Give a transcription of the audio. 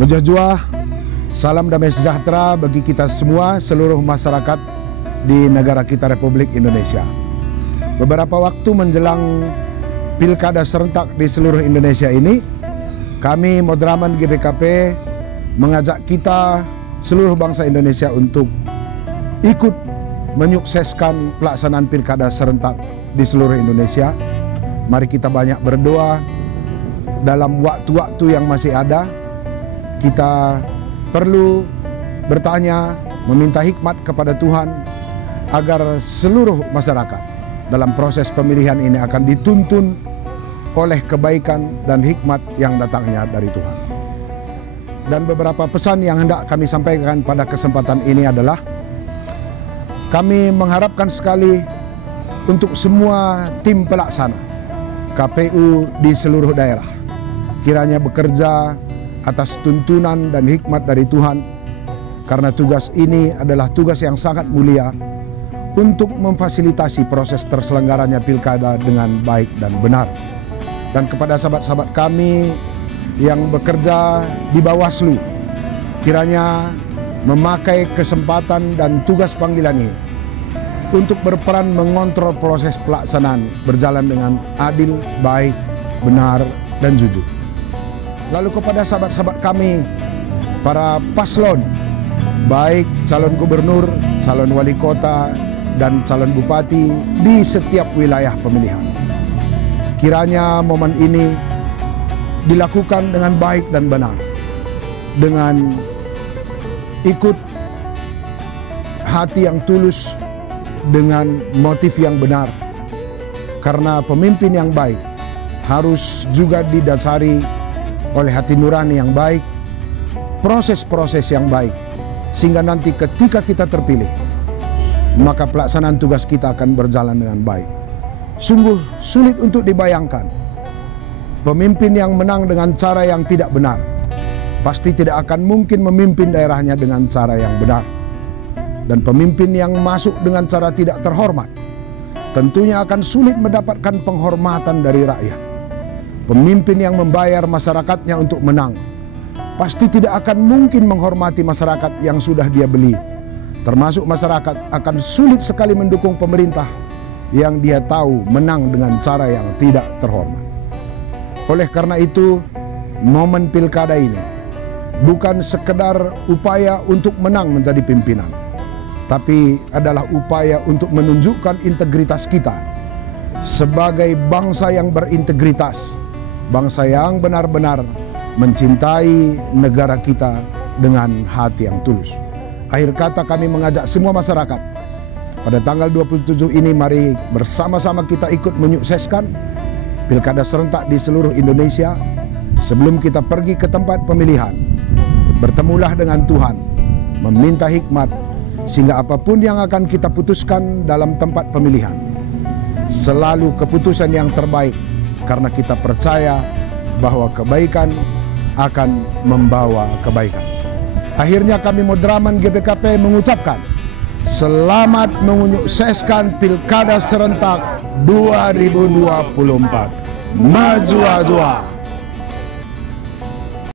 Mujah-juah, salam damai sejahtera bagi kita semua, seluruh masyarakat di negara kita Republik Indonesia. Beberapa waktu menjelang pilkada serentak di seluruh Indonesia ini, kami Modraman GBKP mengajak kita seluruh bangsa Indonesia untuk ikut menyukseskan pelaksanaan pilkada serentak di seluruh Indonesia. Mari kita banyak berdoa dalam waktu-waktu yang masih ada. Kita perlu bertanya, meminta hikmat kepada Tuhan agar seluruh masyarakat dalam proses pemilihan ini akan dituntun oleh kebaikan dan hikmat yang datangnya dari Tuhan. Dan beberapa pesan yang hendak kami sampaikan pada kesempatan ini adalah, kami mengharapkan sekali untuk semua tim pelaksana KPU di seluruh daerah kiranya bekerja atas tuntunan dan hikmat dari Tuhan, karena tugas ini adalah tugas yang sangat mulia untuk memfasilitasi proses terselenggaranya pilkada dengan baik dan benar. Dan kepada sahabat-sahabat kami yang bekerja di Bawaslu, kiranya memakai kesempatan dan tugas panggilan ini untuk berperan mengontrol proses pelaksanaan berjalan dengan adil, baik, benar, dan jujur. Lalu kepada sahabat-sahabat kami, para paslon, baik calon gubernur, calon wali kota, dan calon bupati di setiap wilayah pemilihan, kiranya momen ini dilakukan dengan baik dan benar, dengan ikut hati yang tulus, dengan motif yang benar, karena pemimpin yang baik harus juga didasari oleh hati nurani yang baik, proses-proses yang baik, sehingga nanti ketika kita terpilih, maka pelaksanaan tugas kita akan berjalan dengan baik. Sungguh sulit untuk dibayangkan pemimpin yang menang dengan cara yang tidak benar pasti tidak akan mungkin memimpin daerahnya dengan cara yang benar. Dan pemimpin yang masuk dengan cara tidak terhormat tentunya akan sulit mendapatkan penghormatan dari rakyat. Pemimpin yang membayar masyarakatnya untuk menang pasti tidak akan mungkin menghormati masyarakat yang sudah dia beli. Termasuk masyarakat akan sulit sekali mendukung pemerintah yang dia tahu menang dengan cara yang tidak terhormat. Oleh karena itu, momen pilkada ini bukan sekedar upaya untuk menang menjadi pimpinan, tapi adalah upaya untuk menunjukkan integritas kita sebagai bangsa yang berintegritas, bangsa yang benar-benar mencintai negara kita dengan hati yang tulus. Akhir kata, kami mengajak semua masyarakat pada tanggal 27 ini, mari bersama-sama kita ikut menyukseskan pilkada serentak di seluruh Indonesia. Sebelum kita pergi ke tempat pemilihan, bertemulah dengan Tuhan, meminta hikmat, sehingga apapun yang akan kita putuskan dalam tempat pemilihan selalu keputusan yang terbaik, karena kita percaya bahwa kebaikan akan membawa kebaikan. Akhirnya kami Modraman GBKP mengucapkan selamat menyukseskan pilkada serentak 2024. Maju-maju.